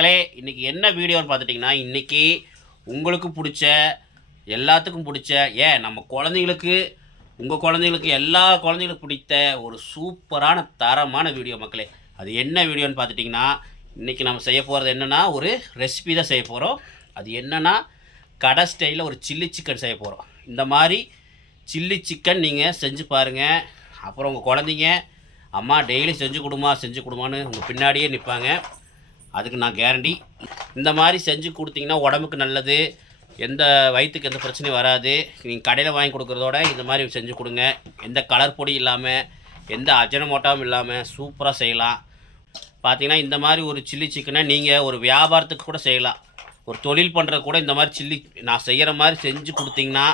மக்களே இன்றைக்கி என்ன வீடியோன்னு பார்த்துட்டிங்கன்னா, இன்றைக்கி உங்களுக்கு பிடிச்ச எல்லாத்துக்கும் பிடிச்ச நம்ம குழந்தைங்களுக்கு உங்கள் குழந்தைங்களுக்கு எல்லா குழந்தைங்களுக்கு பிடித்த ஒரு சூப்பரான தரமான வீடியோ மக்களே. அது என்ன வீடியோன்னு பார்த்துட்டிங்கன்னா, இன்றைக்கி நம்ம செய்ய போகிறது என்னென்னா ஒரு ரெசிபி தான் செய்ய போகிறோம். அது என்னென்னா கடை ஸ்டைலில் ஒரு சில்லி சிக்கன் செய்ய போகிறோம். இந்த மாதிரி சில்லி சிக்கன் நீங்கள் செஞ்சு பாருங்கள். அப்புறம் உங்கள் குழந்தைங்க அம்மா டெய்லி செஞ்சு கொடுமான்னு உங்கள் பின்னாடியே நிற்பாங்க. அதுக்கு நான் கேரண்டி. இந்த மாதிரி செஞ்சு கொடுத்தீங்கன்னா உடம்புக்கு நல்லது, எந்த வயிற்றுக்கு எந்த பிரச்சனையும் வராது. நீங்கள் கடையில் வாங்கி கொடுக்குறதோட இந்த மாதிரி செஞ்சு கொடுங்க. எந்த கலர் பொடி இல்லாமல், எந்த அஜினமோட்டாவும் இல்லாமல் சூப்பராக செய்யலாம். பார்த்தீங்கன்னா இந்த மாதிரி ஒரு சில்லி சிக்கனை நீங்கள் ஒரு வியாபாரத்துக்கு கூட செய்யலாம். ஒரு தொழில் பண்ணுறது கூட இந்த மாதிரி சில்லி நான் செய்கிற மாதிரி செஞ்சு கொடுத்தீங்கன்னா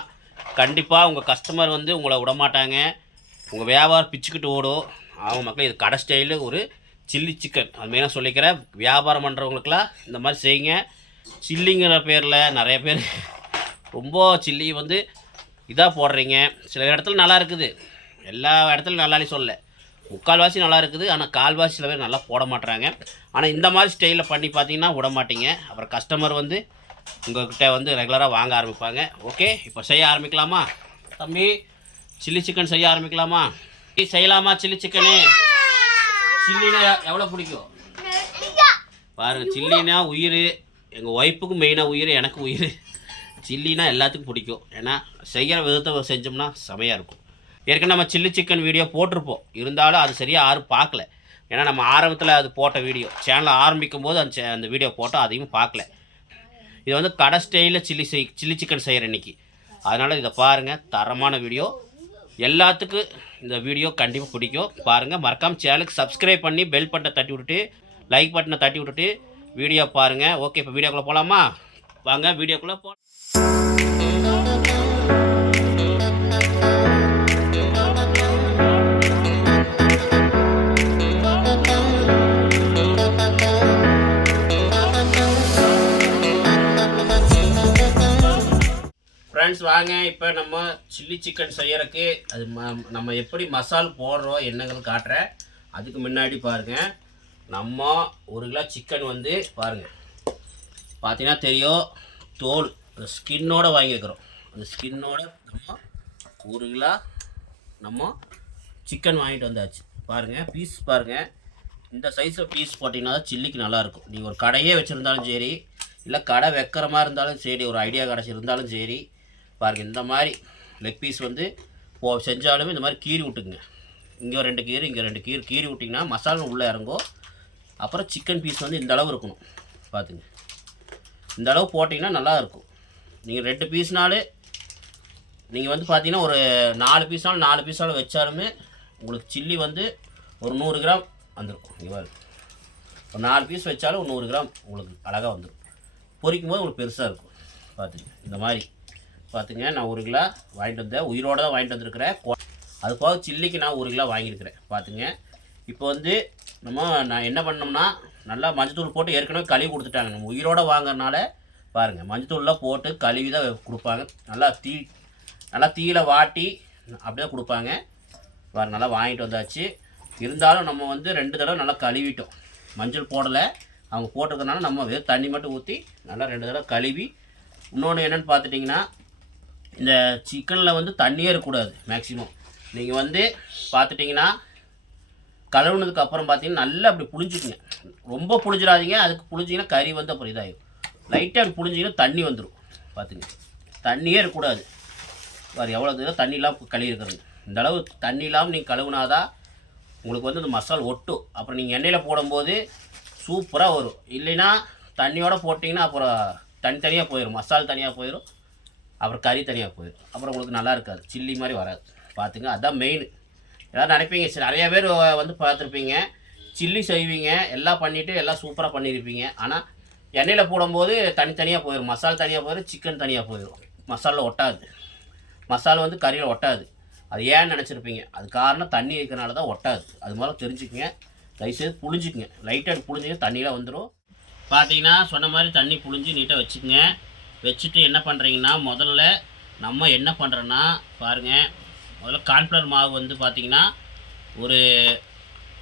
கண்டிப்பாக உங்கள் கஸ்டமர் வந்து உங்களை விடமாட்டாங்க. உங்கள் வியாபாரம் பிச்சுக்கிட்டு ஓடும். அவங்க மக்கள் இது கடை ஸ்டைலு ஒரு சில்லி சிக்கன் அது மெயினாக சொல்லிக்கிறேன். வியாபாரம் பண்ணுறவங்களுக்குலாம் இந்த மாதிரி செய்யுங்க. சில்லிங்கிற பேரில் நிறைய பேர் ரொம்ப சில்லி வந்து இதாக போடுறீங்க. சில இடத்துல நல்லா இருக்குது, எல்லா இடத்துலையும் நல்லாலே சொல்ல, முக்கால்வாசி நல்லா இருக்குது. ஆனால் கால்வாசி சில பேர் நல்லா போட மாட்டுறாங்க. ஆனால் இந்த மாதிரி ஸ்டைலில் பண்ணி பார்த்தீங்கன்னா விட மாட்டீங்க. அப்புறம் கஸ்டமர் வந்து உங்கள்கிட்ட வந்து ரெகுலராக வாங்க ஆரம்பிப்பாங்க. ஓகே, இப்போ செய்ய ஆரம்பிக்கலாமா தம்பி? சில்லி சிக்கன் செய்ய ஆரம்பிக்கலாமா? செய்யலாமா சில்லி சிக்கனு? சில்லினா எவ்வளோ பிடிக்கும் பாருங்கள். சில்லினா உயிர், எங்கள் ஒய்ஃபுக்கும் மெயினாக உயிர், எனக்கு உயிர். சில்லினா எல்லாத்துக்கும் பிடிக்கும். ஏன்னா செய்கிற விதத்தை செஞ்சோம்னா செமையாக இருக்கும். ஏற்கனவே நம்ம சில்லி சிக்கன் வீடியோ போட்டிருப்போம், இருந்தாலும் அது சரியாக யாரும் பார்க்கல. ஏன்னா நம்ம ஆரம்பத்தில் அது போட்ட வீடியோ, சேனலை ஆரம்பிக்கும் போது அந்த வீடியோ போட்டோம், அதையும் பார்க்கல. இது வந்து கடை ஸ்டைலில் சில்லி சிக்கன் செய்கிற இன்றைக்கி. அதனால் இதை பாருங்கள், தரமான வீடியோ. எல்லாத்துக்கும் இந்த வீடியோ கண்டிப்பாக பிடிக்கும். பாருங்கள், மறக்காமல் சேனலுக்கு சப்ஸ்கிரைப் பண்ணி பெல் பட்டனை தட்டி விட்டுட்டு லைக் பட்டனை தட்டி விட்டுட்டு வீடியோ பாருங்கள். ஓகே, இப்போ வீடியோக்குள்ளே போகலாமா? வாங்க வீடியோக்குள்ளே போ. ஃப்ரெண்ட்ஸ் வாங்க, இப்போ நம்ம சில்லி சிக்கன் செய்யறதுக்கு அது நம்ம எப்படி மசால் போடுறோம் என்னங்கிறது காட்டுறேன். அதுக்கு முன்னாடி பாருங்கள், நம்ம 1 கிலோ சிக்கன் வந்து பாருங்கள், பார்த்தீங்கன்னா தெரியும், தோல் ஸ்கின்னோடு வாங்கியிருக்கிறோம். அந்த ஸ்கின்னோட நம்ம 1 கிலோ நம்ம சிக்கன் வாங்கிட்டு வந்தாச்சு. பாருங்கள் பீஸ் பாருங்கள், இந்த சைஸில் பீஸ் போட்டிங்கன்னா தான் சில்லிக்கு நல்லாயிருக்கும். நீங்கள் ஒரு கடையே வச்சுருந்தாலும் சரி, இல்லை கடை வைக்கிற மாதிரி இருந்தாலும் சரி, ஒரு ஐடியா கிடச்சிருந்தாலும் சரி, பாருங்கள் இந்த மாதிரி லெக் பீஸ் வந்து செஞ்சாலுமே இந்த மாதிரி கீறி விட்டுக்குங்க. இங்கே 2 கீறு, இங்கே 2 கீறு கீறி விட்டிங்கன்னா மசாலா உள்ளே இறங்கும். அப்புறம் சிக்கன் பீஸ் வந்து இந்த அளவு இருக்கணும். பார்த்துங்க, இந்த அளவு போட்டிங்கன்னா நல்லாயிருக்கும். நீங்கள் 2 பீஸ்னாலே நீங்கள் வந்து பார்த்தீங்கன்னா ஒரு 4 பீஸ்னாலும் வச்சாலுமே உங்களுக்கு சில்லி வந்து ஒரு 100 கிராம் வந்துடும். இங்கே பாருங்க, ஒரு 4 பீஸ் வச்சாலும் ஒரு 100 கிராம் உங்களுக்கு அழகாக வந்துடும். பொரிக்கும் போது உங்களுக்கு பெருசாக இருக்கும். பார்த்துங்க இந்த மாதிரி பார்த்துங்க. நான் 1 கிலோ வாங்கிட்டு வந்தேன், உயிரோடு தான் வாங்கிட்டு வந்துருக்கிறேன். அது போக சில்லிக்கு நான் 1 கிலோ வாங்கியிருக்கிறேன். பார்த்துங்க, இப்போ வந்து நான் என்ன பண்ணோம்னா, நல்லா மஞ்சத்தூள் போட்டு ஏற்கனவே கழுவி கொடுத்துட்டாங்க. நம்ம உயிரோடு வாங்குறதுனால பாருங்கள், மஞ்சத்தூள்லாம் போட்டு கழுவி தான் கொடுப்பாங்க. நல்லா தீயில வாட்டி அப்படி தான் கொடுப்பாங்க. பாருங்கள், நல்லா வாங்கிட்டு வந்தாச்சு. இருந்தாலும் நம்ம வந்து 2 தடவை நல்லா கழுவிட்டோம். மஞ்சள் போடலை, அவங்க போட்டிருக்கனால நம்ம வெறும் தண்ணி மட்டும் ஊற்றி நல்லா 2 தடவை கழுவி. இன்னொன்று என்னென்னு பார்த்துட்டிங்கன்னா, இந்த சிக்கனில் வந்து தண்ணியே இருக்கக்கூடாது. மேக்ஸிமம் நீங்கள் வந்து பார்த்துட்டிங்கன்னா கழுவுனதுக்கு அப்புறம் பார்த்தீங்கன்னா நல்லா அப்படி புளிஞ்சிக்குங்க. ரொம்ப புளிஞ்சிடாதீங்க, அதுக்கு புளிஞ்சிங்கன்னா கறி வந்து அப்புறம் இதாகிடும். லைட்டாக அப்படி புளிஞ்சிங்கன்னா தண்ணி வந்துடும். பார்த்துங்க, தண்ணியே இருக்கக்கூடாது. வேறு எவ்வளோ தண்ணி இல்லாமல் கழுவி இருக்கிறது. இந்த அளவு தண்ணி இல்லாமல் நீங்கள் கழுவுனாதான் உங்களுக்கு வந்து அந்த மசால் ஒட்டும். அப்புறம் நீங்கள் எண்ணெயில் போடும்போது சூப்பராக வரும். இல்லைன்னா தண்ணியோடு போட்டிங்கன்னா அப்புறம் தனித்தனியாக போயிடும், மசால் தனியாக போயிடும், அப்புறம் கறி தனியாக போயிடும். அப்புறம் உங்களுக்கு நல்லா இருக்காது, சில்லி மாதிரி வராது. பார்த்துங்க, அதுதான் மெயின். எல்லோரும் நினைப்பீங்க, சரி நிறையா பேர் வந்து பார்த்துருப்பீங்க, சில்லி செய்வீங்க, எல்லாம் பண்ணிவிட்டு எல்லாம் சூப்பராக பண்ணியிருப்பீங்க. ஆனால் எண்ணெயில் போடும்போது தனித்தனியாக போயிடும், மசால் தனியாக போயிடும், சிக்கன் தனியாக போயிடும். மசாலில் ஒட்டாது, மசாலா வந்து கறியில் ஒட்டாது. அது ஏன்னு நினச்சிருப்பீங்க, அது காரணம் தண்ணி இருக்கிறனால தான் ஒட்டாது. அது மாதிரி தெரிஞ்சுக்குங்க. தயவுசெய்து புளிஞ்சிக்குங்க, லைட்டாக புளிஞ்சிங்க, தண்ணியில் வந்துடும். பார்த்தீங்கன்னா சொன்ன மாதிரி தண்ணி புளிஞ்சு நீட்டாக வச்சுக்கோங்க. வச்சுட்டு என்ன பண்ணுறீங்கன்னா, முதல்ல நம்ம என்ன பண்ணுறோன்னா பாருங்கள், முதல்ல கார்ன்ஃப்ளவர் மாவு வந்து பார்த்திங்கன்னா ஒரு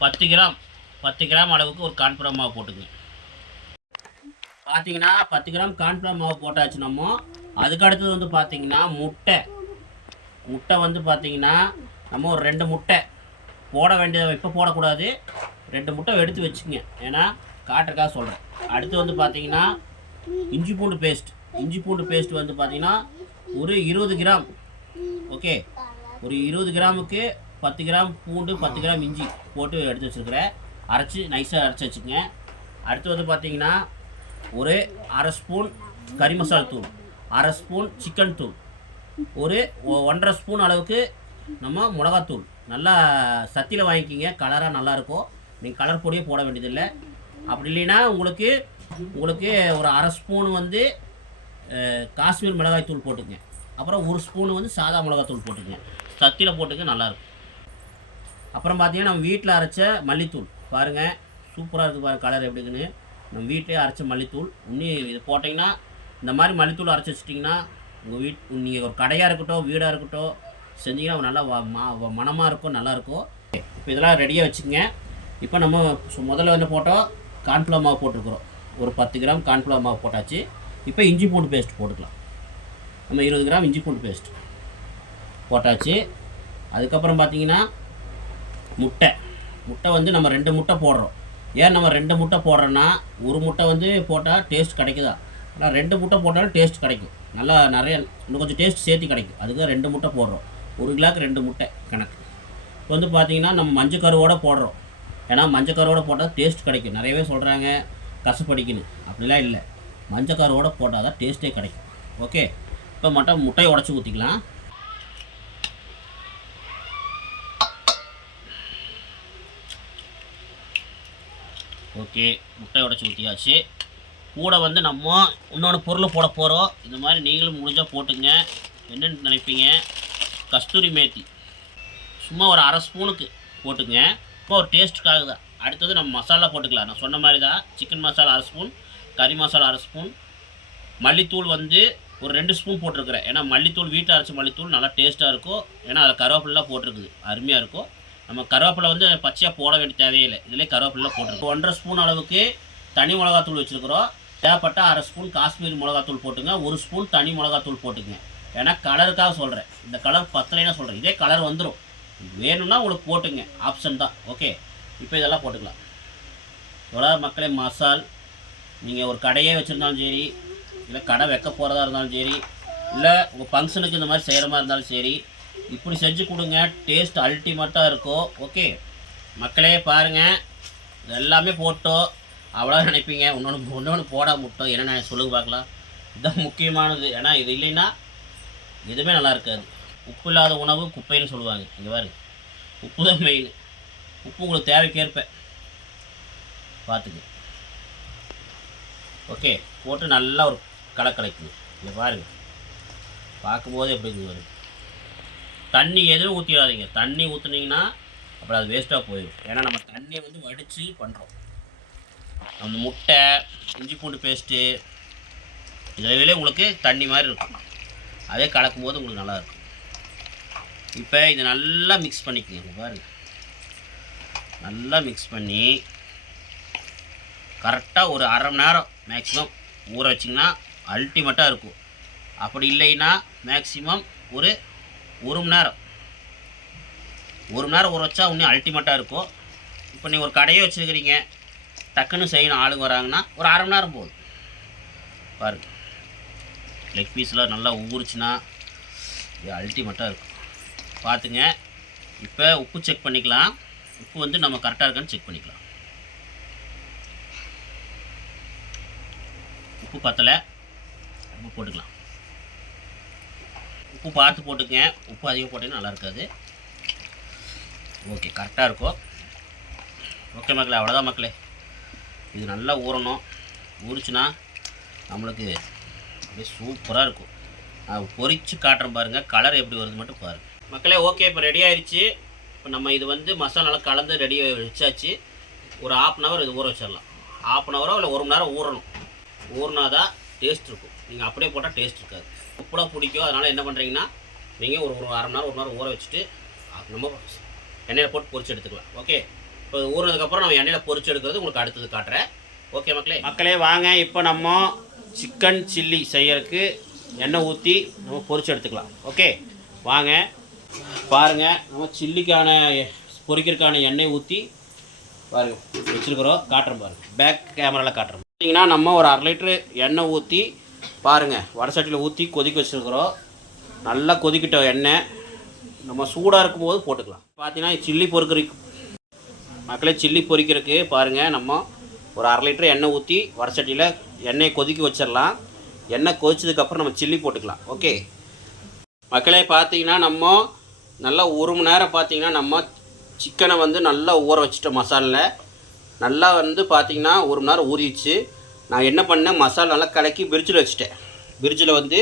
10 கிராம் அளவுக்கு ஒரு கார்ன்ஃப்ளவர் மாவு போட்டுக்குங்க. பார்த்தீங்கன்னா 10 கிராம் கார்ன்ஃப்ளவர் மாவு போட்டாச்சு நம்ம. அதுக்கு அடுத்தது வந்து பார்த்தீங்கன்னா முட்டை வந்து பார்த்தீங்கன்னா நம்ம ஒரு 2 முட்டை போட வேண்டிய, இப்போ போடக்கூடாது. 2 முட்டை எடுத்து வச்சுக்கோங்க, ஏன்னா காட்டுறக்காக சொல்கிறேன். அடுத்து வந்து பார்த்தீங்கன்னா இஞ்சி பூண்டு பேஸ்ட் வந்து பார்த்தீங்கன்னா ஒரு 20 கிராம். ஓகே, ஒரு 20 கிராமுக்கு 10 கிராம் பூண்டு 10 கிராம் இஞ்சி போட்டு எடுத்து வச்சுருக்கிறேன். அரைச்சி நைஸாக அரைச்சி வச்சுக்கோங்க. அடுத்து வந்து பார்த்தீங்கன்னா ஒரு அரை ஸ்பூன் கறி மசாலா தூள், அரை ஸ்பூன் சிக்கன் தூள், ஒரு 1.5 ஸ்பூன் அளவுக்கு நம்ம மிளகாத்தூள். நல்லா சத்தியில் வாங்கிக்கிங்க, கலராக நல்லாயிருக்கும். நீங்கள் கலர் பொடியே போட வேண்டியதில்லை. அப்படி இல்லைன்னா உங்களுக்கு ஒரு அரை ஸ்பூன் வந்து காஷ்மீர் மிளகாய் தூள் போட்டுக்கங்க. அப்புறம் ஒரு ஸ்பூன் வந்து சாதா மிளகாத்தூள் போட்டுக்கங்க. சத்தியில் போட்டுக்க நல்லாயிருக்கும். அப்புறம் பார்த்தீங்கன்னா நம்ம வீட்டில் அரைச்ச மல்லித்தூள் பாருங்கள், சூப்பராக இருக்குது பாருங்கள் கலர் எப்படி இருக்குன்னு. நம்ம வீட்டிலே அரைச்ச மல்லித்தூள். இன்னும் இது போட்டிங்கன்னா, இந்த மாதிரி மல்லித்தூள் அரைச்சி வச்சிட்டிங்கன்னா உங்கள் நீங்கள் ஒரு கடையாக இருக்கட்டும் வீடாக இருக்கட்டும் செஞ்சிங்கன்னா நல்லா மணமாக இருக்கும், நல்லாயிருக்கும். இப்போ இதெல்லாம் ரெடியாக வச்சுக்கோங்க. இப்போ நம்ம முதல்ல வந்து போட்டோம் கார்ன்ஃப்ளவர் மாவு போட்டிருக்கிறோம். ஒரு 10 கிராம் கார்ன்ஃப்ளவர் மாவு போட்டாச்சு. இப்போ இஞ்சி பூண்டு பேஸ்ட் போட்டுக்கலாம். நம்ம 20 கிராம் இஞ்சி பூண்டு பேஸ்ட் போட்டாச்சு. அதுக்கப்புறம் பார்த்தீங்கன்னா முட்டை வந்து நம்ம 2 முட்டை போடுறோம். ஏன் நம்ம 2 முட்டை போடுறோன்னா, ஒரு முட்டை வந்து போட்டால் டேஸ்ட் கிடைக்குதா, ஆனால் 2 முட்டை போட்டாலும் டேஸ்ட் கிடைக்கும். நல்லா நிறைய இன்னும் கொஞ்சம் டேஸ்ட் சேர்த்து கிடைக்கும். அதுக்கு 2 முட்டை போடுறோம். 1 கிலோக்கு 2 முட்டை கணக்கு. இப்போ வந்து பார்த்திங்கன்னா நம்ம மஞ்சள் கருவோடு போடுறோம். ஏன்னா மஞ்சள் கருவோடு போட்டால் டேஸ்ட் கிடைக்கும். நிறையவே சொல்கிறாங்க கசப்படிக்குன்னு, அப்படிலாம் இல்லை. மஞ்சள் கருவோடு போட்டால் தான் டேஸ்ட்டே கிடைக்கும். ஓகே, இப்போ மட்டும் முட்டையை உடச்சி ஊற்றிக்கலாம். ஓகே, முட்டை உடச்சி ஊற்றியாச்சு. கூட வந்து நம்ம இன்னொன்று பொருள் போட போகிறோம். இந்த மாதிரி நீங்களும் முடிஞ்சால் போட்டுங்க. என்னென்னு நினைப்பீங்க, கஸ்தூரி மேத்தி சும்மா ஒரு அரை ஸ்பூனுக்கு போட்டுங்க. இப்போ ஒரு டேஸ்ட்டுக்காக தான். அடுத்தது நம்ம மசாலா போட்டுக்கலாம். நான் சொன்ன மாதிரி தான், சிக்கன் மசாலா அரை ஸ்பூன், கறி மசாலா அரை ஸ்பூன், மல்லித்தூள் வந்து ஒரு 2 ஸ்பூன் போட்டிருக்கிறேன். ஏன்னா மல்லித்தூள் வீட்டில் அரைச்ச மல்லித்தூள் நல்லா டேஸ்ட்டாக இருக்கும். ஏன்னா அதில் கருவேப்பிலாம் போட்டிருக்குது, அருமையாக இருக்கும். நம்ம கருவேப்பிலை வந்து பச்சையாக போட வேண்டிய தேவையில்லை, இதிலே கருவேப்பிலாம் போட்டிருக்கோம். 1.5 ஸ்பூன் அளவுக்கு தனி மிளகாத்தூள் வச்சுருக்கிறோம். தேவைப்பட்ட அரை ஸ்பூன் காஷ்மீர் மிளகாத்தூள் போட்டுங்க. 1 ஸ்பூன் தனி மிளகாத்தூள் போட்டுங்க. ஏன்னா கலருக்காக சொல்கிறேன், இந்த கலர் பத்தலைன்னா சொல்கிறேன். இதே கலர் வந்துடும், வேணும்னா உங்களுக்கு போட்டுங்க, ஆப்ஷன் தான். ஓகே, இப்போ இதெல்லாம் போட்டுக்கலாம். எவ்வளோ மக்களே மசால். நீங்கள் ஒரு கடையே வச்சுருந்தாலும் சரி, இல்லை கடை வைக்க போகிறதா இருந்தாலும் சரி, இல்லை உங்கள் ஃபங்க்ஷனுக்கு இந்த மாதிரி செய்கிற மாதிரி இருந்தாலும் சரி, இப்படி செஞ்சு கொடுங்க. டேஸ்ட் அல்டிமேட்டாக இருக்கும். ஓகே மக்களே, பாருங்கள் எல்லாமே போட்டோம். அவ்வளோ நினைப்பீங்க, ஒன்று போட முட்டோம். என்னென்ன சொல்லுங்க பார்க்கலாம். இதுதான் முக்கியமானது. ஏன்னா இது இல்லைன்னா எதுவுமே நல்லா இருக்காது. உப்பு இல்லாத உணவு குப்பைன்னு சொல்லுவாங்க. இங்கே பாருங்க, உப்பு தான் மெயின். உப்பு உங்களுக்கு தேவைக்கேற்ப பார்த்துக்கு. ஓகே, போட்டு நல்லா ஒரு கலக்குங்க. இங்கே பாருங்க, பார்க்கும்போது எப்படி இருக்குது பாருங்க. தண்ணி எதுவும் ஊற்றிடாதீங்க. தண்ணி ஊற்றுனீங்கன்னா அப்புறம் அது வேஸ்ட்டாக போயிடும். ஏன்னா நம்ம தண்ணியை வந்து வடித்து பண்ணுறோம். அந்த முட்டை, இஞ்சி பூண்டு பேஸ்ட்டு இதிலே உங்களுக்கு தண்ணி மாதிரி இருக்கும். அதே கலக்கும் போது உங்களுக்கு நல்லாயிருக்கும். இப்போ இதை நல்லா மிக்ஸ் பண்ணிக்கோங்க. பாருங்கள், நல்லா மிக்ஸ் பண்ணி கரெக்டாக ஒரு அரை மணி நேரம் மேக்ஸிமம் ஊற வச்சிங்கன்னா அல்டிமேட்டாக இருக்கும். அப்படி இல்லைன்னா மேக்ஸிமம் ஒரு 1 மணி நேரம் ஊற வச்சா இன்னும் அல்டிமேட்டாக இருக்கும். இப்போ நீங்கள் ஒரு கடையை வச்சுருக்கிறீங்க, டக்குன்னு செய்யணும் ஆளுங்க வராங்கன்னா ஒரு அரை மணி நேரம் போதும். பாருங்கள், லெக் பீஸ்லாம் நல்லா ஊறிச்சுன்னா இது அல்டிமேட்டாக இருக்கும். பார்த்துங்க. இப்போ உப்பு செக் பண்ணிக்கலாம். உப்பு வந்து நம்ம கரெக்டாக இருக்கான்னு செக் பண்ணிக்கலாம். உப்பு பத்தலை, உப்பு போட்டுக்கலாம். உப்பு பார்த்து போட்டுக்கங்க. உப்பு அதிகம் போட்டிங்கன்னா நல்லா இருக்காது. ஓகே, கரெக்டாக இருக்கும். ஓகே மக்களே, அவ்வளோதான் மக்களே. இது நல்லா ஊறணும். ஊறிச்சுன்னா நம்மளுக்கு அப்படியே சூப்பராக இருக்கும். பொரித்து காட்டுறேன் பாருங்கள், கலர் எப்படி வருது மட்டும் பாருங்கள் மக்களே. ஓகே, இப்போ ரெடி ஆயிடுச்சு. இப்போ நம்ம இது வந்து மசாலா கலந்து ரெடி வச்சாச்சு. ஒரு 1/2 hour இது ஊற வச்சிடலாம். 1/2 hour இல்லை 1 மணி நேரம் ஊறணும். ஊறினா தான் டேஸ்ட் இருக்கும். நீங்கள் அப்படியே போட்டால் டேஸ்ட் இருக்காது. உப்புலாம் பிடிக்கும். அதனால் என்ன பண்ணுறீங்கன்னா, நீங்கள் ஒரு அரை மணி நேரம் 1 மணி நேரம் ஊற வச்சுட்டு நம்ம எண்ணெயில் போட்டு பொரிச்சு எடுத்துக்கலாம். ஓகே, இப்போ ஊறினதுக்கப்புறம் நம்ம எண்ணெயில் பொரிச்சு எடுக்கிறது உங்களுக்கு அடுத்தது காட்டுறேன். ஓகே மக்களே வாங்க இப்போ நம்ம சிக்கன் சில்லி செய்யறதுக்கு எண்ணெய் ஊற்றி நம்ம பொரிச்சு எடுத்துக்கலாம். ஓகே வாங்க பாருங்கள். நம்ம சில்லிக்கான பொரிக்கிறதுக்கான எண்ணெய் ஊற்றி பாருங்க வச்சுருக்குறோம். காட்டுறோம் பாருங்கள், பேக் கேமராவில் காட்டுறோம். பார்த்தீங்கன்னா நம்ம ஒரு 1/2 லிட்டரு எண்ணெய் ஊற்றி பாருங்கள் வடை சட்டியில் ஊற்றி கொதிக்க வச்சுருக்குறோம். நல்லா கொதிக்கிட்ட எண்ணெய் நம்ம சூடாக இருக்கும்போது போட்டுக்கலாம். பார்த்தீங்கன்னா சில்லி பொரிக்கிறதுக்கு மக்களே சில்லி பொரிக்கிறதுக்கு பாருங்கள் நம்ம ஒரு 1/2 லிட்டரு எண்ணெய் ஊற்றி வடை சட்டியில் எண்ணெயை கொதிக்க வச்சிடலாம். எண்ணெய் கொதிச்சதுக்கப்புறம் நம்ம சில்லி போட்டுக்கலாம். ஓகே மக்களே பார்த்தீங்கன்னா நம்ம நல்லா 1 மணி நேரம் பார்த்தீங்கன்னா நம்ம சிக்கனை வந்து நல்லா ஊற வச்சுட்டோம். மசாலில் நல்லா வந்து பார்த்திங்கன்னா 1 மணி நேரம் ஊறிடுச்சு. நான் என்ன பண்ணேன், மசாலா நல்லா கலக்கி பிரிட்ஜில் வச்சுட்டேன். பிரிட்ஜில் வந்து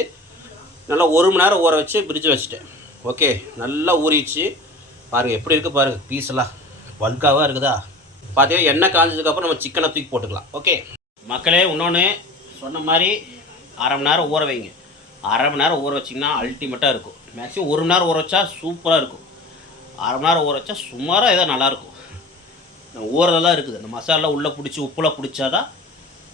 நல்லா 1 மணி நேரம் ஊற வச்சு பிரிட்ஜில் வச்சுட்டேன். ஓகே நல்லா ஊறிடுச்சு. பாருங்கள் எப்படி இருக்குது பாருங்கள், பீஸெல்லாம் வல்காவாக இருக்குதா. பார்த்தீங்கன்னா எண்ணெய் காய்ஞ்சதுக்கப்புறம் நம்ம சிக்கனை தூக்கி போட்டுக்கலாம். ஓகே மக்களே இன்னொன்று சொன்ன மாதிரி 1/2 மணி நேரம் ஊற வைங்க. 1/2 மணி நேரம் ஊற வச்சிங்கன்னா அல்டிமேட்டாக இருக்கும். மேக்ஸிமம் 1 மணி நேரம் ஊற வச்சா சூப்பராக இருக்கும். 1/2 மணி நேரம் ஊற வச்சா சுமாராக ஏதோ நல்லாயிருக்கும். ஊறதெல்லாம் இருக்குது, அந்த மசாலா உள்ளே பிடிச்சி உப்புலாம் பிடிச்சாதான்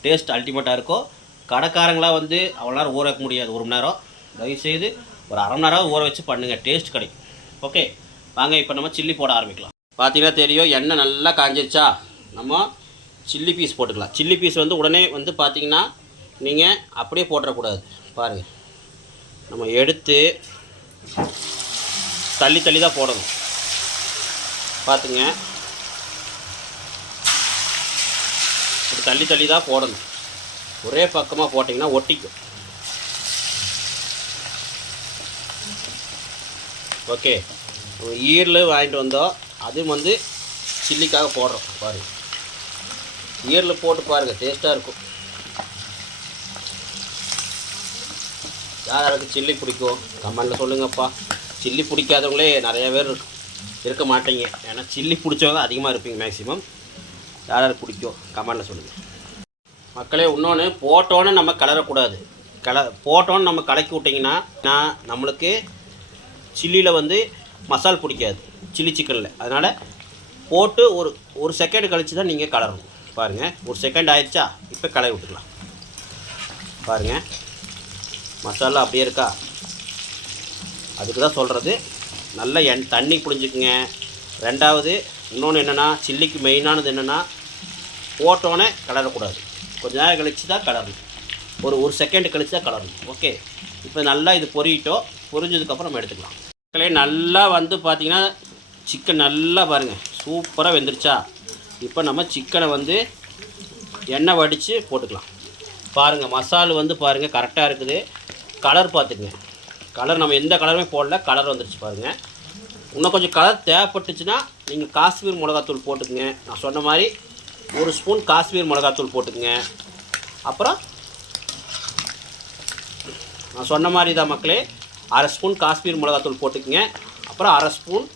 டேஸ்ட் அல்டிமேட்டாக இருக்கும். கடைக்காரங்களாம் வந்து அவ்வளோ நேரம் ஊற வைக்க முடியாது 1 மணி நேரம். தயவுசெய்து ஒரு 1/2 மணி நேரம் ஊற வச்சு பண்ணுங்கள், டேஸ்ட் கிடைக்கும். ஓகே வாங்க இப்போ நம்ம சில்லி போட ஆரம்பிக்கலாம். பார்த்தீங்கன்னா தெரியும் எண்ணெய் நல்லா காஞ்சிருச்சா. நம்ம சில்லி பீஸ் போட்டுக்கலாம். சில்லி பீஸ் வந்து உடனே வந்து பார்த்திங்கன்னா நீங்கள் அப்படியே போட்டுறக்கூடாது. பாருங்கள் நம்ம எடுத்து தள்ளி தள்ளி தான் போடணும். பார்த்துங்க இப்படி தள்ளி தள்ளி தான் போடணும். ஒரே பக்கமாக போட்டிங்கன்னா ஒட்டிக்கும். ஓகே ஈரல் வாங்கிட்டு வந்தோம், அதுவும் வந்து சில்லிக்காக போடுறோம். பாருங்கள் ஈரல் போட்டு பாருங்கள், டேஸ்ட்டாக இருக்கும். யாருக்கு சில்லி பிடிக்கும் கமெண்டில் சொல்லுங்கப்பா. சில்லி பிடிக்காதவங்களே நிறைய பேர் இருக்க மாட்டீங்க. ஏன்னா சில்லி பிடிச்சவங்க அதிகமாக இருப்பீங்க மேக்ஸிமம். யாருக்கு பிடிக்கும் கமெண்டில் சொல்லுங்கள் மக்களே. இன்னொன்று போட்டோன்னே நம்ம கலரக்கூடாது. போட்டோன்னு நம்ம கலக்கி விட்டிங்கன்னா நம்மளுக்கு சில்லியில் வந்து மசால் பிடிக்காது, சில்லி சிக்கனில். அதனால் போட்டு ஒரு செகண்ட் கழித்து தான் நீங்கள் கலரணும். பாருங்கள் 1 செகண்ட் ஆயிடுச்சா, இப்போ கலரி விட்டுக்கலாம். பாருங்கள் மசாலா அப்படியே இருக்கா. அதுக்கு தான் சொல்கிறது நல்லா தண்ணி புழிஞ்சுக்குங்க. ரெண்டாவது இன்னொன்று என்னென்னா சில்லிக்கு மெயினானது என்னென்னா போட்டோன்னே கலரக்கூடாது. கொஞ்ச நேரம் கழித்து தான் கலரணும். ஒரு செகண்ட் கழித்து தான் கலரணும். ஓகே இப்போ நல்லா இது பொரிஞ்சதுக்கப்புறம் நம்ம எடுத்துக்கலாம். நல்லா வந்து பார்த்திங்கன்னா சிக்கன் நல்லா பாருங்கள் சூப்பராக வெந்துருச்சா. இப்போ நம்ம சிக்கனை வந்து எண்ணெய் வடித்து போட்டுக்கலாம். பாருங்கள் மசாலா வந்து பாருங்கள் கரெக்டாக இருக்குது. கலர் பார்த்துக்குங்க, கலர் நம்ம எந்த கலருமே போடல, கலர் வந்துருச்சு பாருங்கள். இன்னும் கொஞ்சம் கலர் தேவைப்பட்டுச்சுன்னா நீங்கள் காஷ்மீர் மிளகாத்தூள் போட்டுக்குங்க. நான் சொன்ன மாதிரி 1 ஸ்பூன் காஷ்மீர் மிளகாத்தூள் போட்டுக்குங்க. அப்புறம் நான் சொன்ன மாதிரி தான் மக்களே 1/2 ஸ்பூன் காஷ்மீர் மிளகாத்தூள் போட்டுக்குங்க. அப்புறம் 1/2 ஸ்பூன்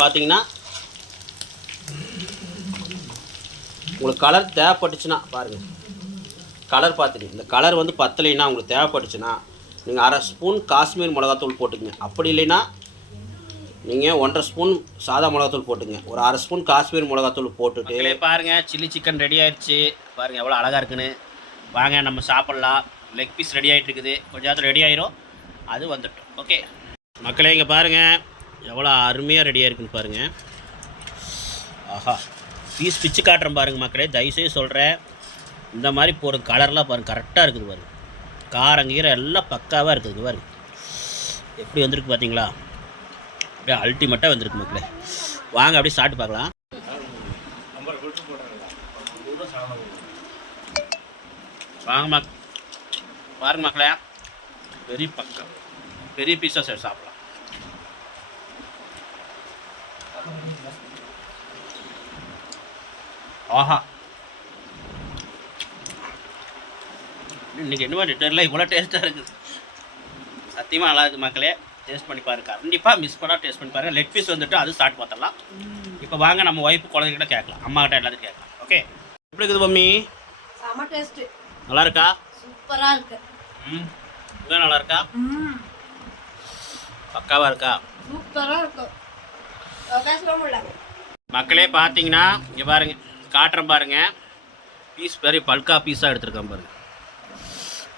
பார்த்தீங்கன்னா உங்களுக்கு கலர் தேவைப்பட்டுச்சுன்னா பாருங்கள், கலர் பார்த்துங்க. இந்த கலர் வந்து பத்தலைன்னா உங்களுக்கு தேவைப்பட்டுச்சுன்னா நீங்கள் 1/2 ஸ்பூன் காஷ்மீர் மிளகாத்தூள் போட்டுக்குங்க. அப்படி இல்லைன்னா நீங்கள் 1.5 ஸ்பூன் சாதா மிளகாத்தூள் போட்டுங்க. ஒரு 1/2 ஸ்பூன் காஷ்மீர் மிளகாத்தூள் போட்டுட்டு பாருங்கள் சில்லி சிக்கன் ரெடி ஆகிடுச்சு. பாருங்கள் எவ்வளோ அழகாக இருக்குன்னு. வாங்க நம்ம சாப்பிட்லாம். லெக் பீஸ் ரெடி ஆகிட்டு இருக்குது, கொஞ்சம் நேரத்தில் ரெடி ஆயிரும், அது வந்துட்டோம். ஓகே மக்களே இங்கே பாருங்கள் எவ்வளோ அருமையாக ரெடியாக இருக்குன்னு பாருங்கள். ஆஹா பீஸ் பிச்சு காட்டுறேன் பாருங்கள் மக்களே. தயவுசெய்து சொல்கிறேன் இந்த மாதிரி போகிற கலர்லாம் பாருங்கள் கரெக்டாக இருக்குது பாருங்கள். காரம் கீரை எல்லாம் பக்காவாக இருக்குது பாருங்கள். எப்படி வந்திருக்கு பார்த்தீங்களா, அப்படியே அல்டிமேட்டாக வந்திருக்கு மக்களே. வாங்க அப்படியே சாப்பிட்டு பார்க்கலாம். வாங்க பாருங்க மக்களே, பெரிய பீஸாக சரி சாப்பிடலாம். ஆஹா இன்றைக்கி என்னமோ லிட்டரில் இவ்வளோ டேஸ்ட்டாக இருக்குது. சத்தியமாக நல்லா இருக்குது மக்களே. டேஸ்ட் பண்ணி பாருங்க, கண்டிப்பாக மிஸ் பண்ணால் டேஸ்ட் பண்ணி பாருங்கள். லெக் பீஸ் வந்துட்டு அது ஸ்டார்ட் பார்த்துடலாம். இப்போ வாங்க நம்ம ஒய்ஃபு குழந்தைகிட்ட கேட்கலாம், அம்மா கிட்ட எல்லாத்தையும் கேட்கலாம். ஓகே எப்படி இருக்குது மம்மி? செம டேஸ்ட். நல்லா இருக்கா? சூப்பராக இருக்கு. இன்னும் நல்லா இருக்கா? பக்காவாக இருக்கா? சூப்பராக இருக்கும். பேச முடியல மக்களே. பார்த்தீங்கன்னா இங்கே பாருங்க, காட்டுறேன் பாருங்கள். பீஸ் பெரிய பல்கா பீஸாக எடுத்துருக்கேன் பாருங்க.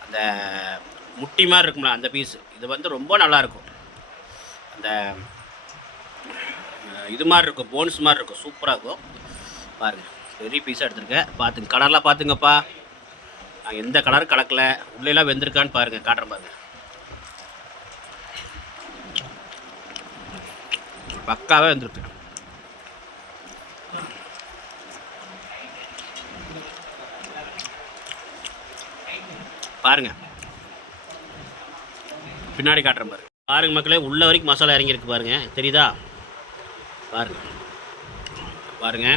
அந்த முட்டி மாதிரி இருக்கும்ல அந்த பீஸு, இது வந்து ரொம்ப நல்லாயிருக்கும். அந்த இது மாதிரி இருக்கும், போன்ஸ் மாதிரி இருக்கும், சூப்பராக இருக்கும் பாருங்கள். பெரிய பீஸாக எடுத்துருக்கேன். பார்த்துங்க, கலர்லாம் பார்த்துங்கப்பா. நான் எந்த கலரும் கலக்கலை, உள்ளேலாம் வெந்திருக்கான்னு பாருங்கள், காட்டுறேன் பாருங்கள். பக்காவே வெந்திருக்கு பாருங்க. பின்னாடி காட்டுறேன் பாருங்க. பாருங்க மக்களே, உள்ள வரைக்கும் மசாலா இறங்கியிருக்கு பாருங்க, தெரியுதா? பாருங்க பாருங்க.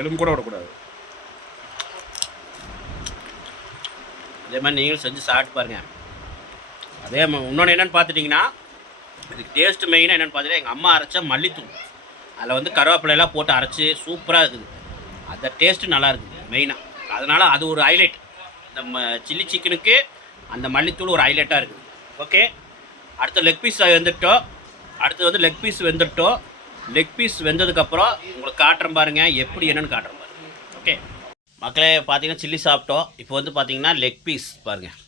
எலும்பு கூட விடக்கூடாது. அதே மாதிரி நீங்களும் செஞ்சு சாப்பிட்டு பாருங்கள். அதே இன்னொன்று என்னென்னு பார்த்துட்டிங்கன்னா, இதுக்கு டேஸ்ட்டு மெயினாக என்னென்னு பார்த்தீங்கன்னா, எங்கள் அம்மா அரைச்ச மல்லித்தூள், அதில் வந்து கருவேப்பிலையெல்லாம் போட்டு அரைச்சி சூப்பராக இருக்குது. அந்த டேஸ்ட்டு நல்லா இருக்குது மெயினாக. அதனால் அது ஒரு ஹைலைட். நம்ம சில்லி சிக்கனுக்கு அந்த மல்லித்தூள் ஒரு ஹைலைட்டாக இருக்குது. ஓகே, அடுத்த லெக் பீஸ் வெந்துட்டோம். அடுத்து வந்து லெக் பீஸ் வெந்துட்டோம். லெக் பீஸ் வெந்ததுக்கப்புறம் உங்களுக்கு காட்டுறேன் பாருங்கள், எப்படி என்னென்னு காட்டுறேன் பாருங்கள். ஓகே மக்களே, பார்த்தீங்கன்னா சில்லி சாப்பிட்டோம். இப்போ வந்து பார்த்தீங்கன்னா லெக் பீஸ் பாருங்கள்.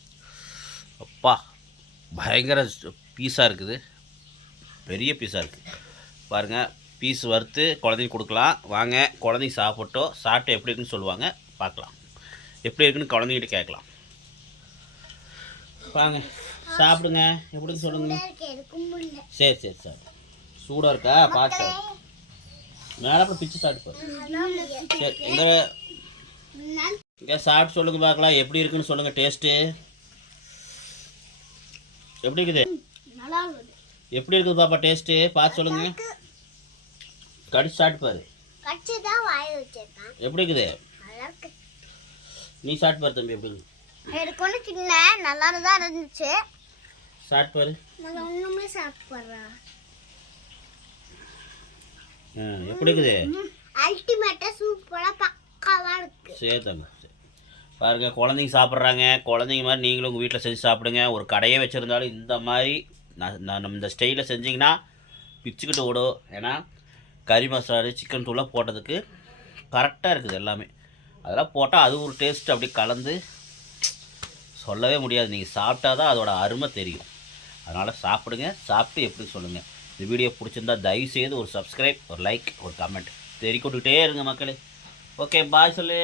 அப்பா பயங்கர பீஸாக இருக்குது, பெரிய பீஸாக இருக்குது பாருங்கள். பீஸ் வறுத்து குழந்தைங்க கொடுக்கலாம். வாங்க, குழந்தைங்க சாப்பிட்டோம், சாப்பிட்டு எப்படி இருக்குன்னு சொல்லுவாங்க, பார்க்கலாம். எப்படி இருக்குன்னு குழந்தைங்கிட்ட கேட்கலாம். வாங்க சாப்பிடுங்க, எப்படின்னு சொல்லுங்க. சரி சரி சார், சூடாக இருக்கா பார்த்து மேலே அப்புறம் பிச்சு சாப்பிட்டு பாரு. சரி, இங்கே சாப்பிட்டு சொல்லுங்க பார்க்கலாம், எப்படி இருக்குன்னு சொல்லுங்கள். டேஸ்ட்டு எப்படி இருக்குது? எப்படி இருக்குது பாப்பா டேஸ்ட்டு? பார்த்து சொல்லுங்க. கடிச்சு சாப்பிட்டு பாரு, எப்படி இருக்குது? நீ சாப்பிட்டு பாரு தம்பி, எப்படி இருக்குது? நல்லா தான் இருந்துச்சு. சாப்பிட்டு பாரு. ஒண்ணுமே சாப்பிட்றா. எப்படி இருக்குது? அல்டிமேட்டா சூப்பரா பக்காவா இருக்கு. சரி தம்பி, பாருங்க, குழந்தைங்க சாப்பிட்றாங்க. குழந்தைங்க மாதிரி நீங்களும் உங்கள் வீட்டில் செஞ்சு சாப்பிடுங்க. ஒரு கடையே வச்சுருந்தாலும் இந்த மாதிரி நம்ம இந்த ஸ்டைலில் செஞ்சிங்கன்னா பிச்சுக்கிட்டு ஓடும். ஏன்னா கறி மசாலா சிக்கன் தூளாக போட்டதுக்கு கரெக்டாக இருக்குது எல்லாமே. அதெல்லாம் போட்டால் அது ஒரு டேஸ்ட் அப்படி கலந்து சொல்லவே முடியாது. நீங்கள் சாப்பிட்டா தான் அதோட அருமை தெரியும். அதனால் சாப்பிடுங்க, சாப்பிட்டு எப்படி சொல்லுங்கள். இந்த வீடியோ பிடிச்சிருந்தா தயவுசெய்து ஒரு சப்ஸ்கிரைப், ஒரு லைக், ஒரு கமெண்ட் தெரிவிக்கிட்டே இருங்க மக்களே. ஓகே, பாய் சொல்லு.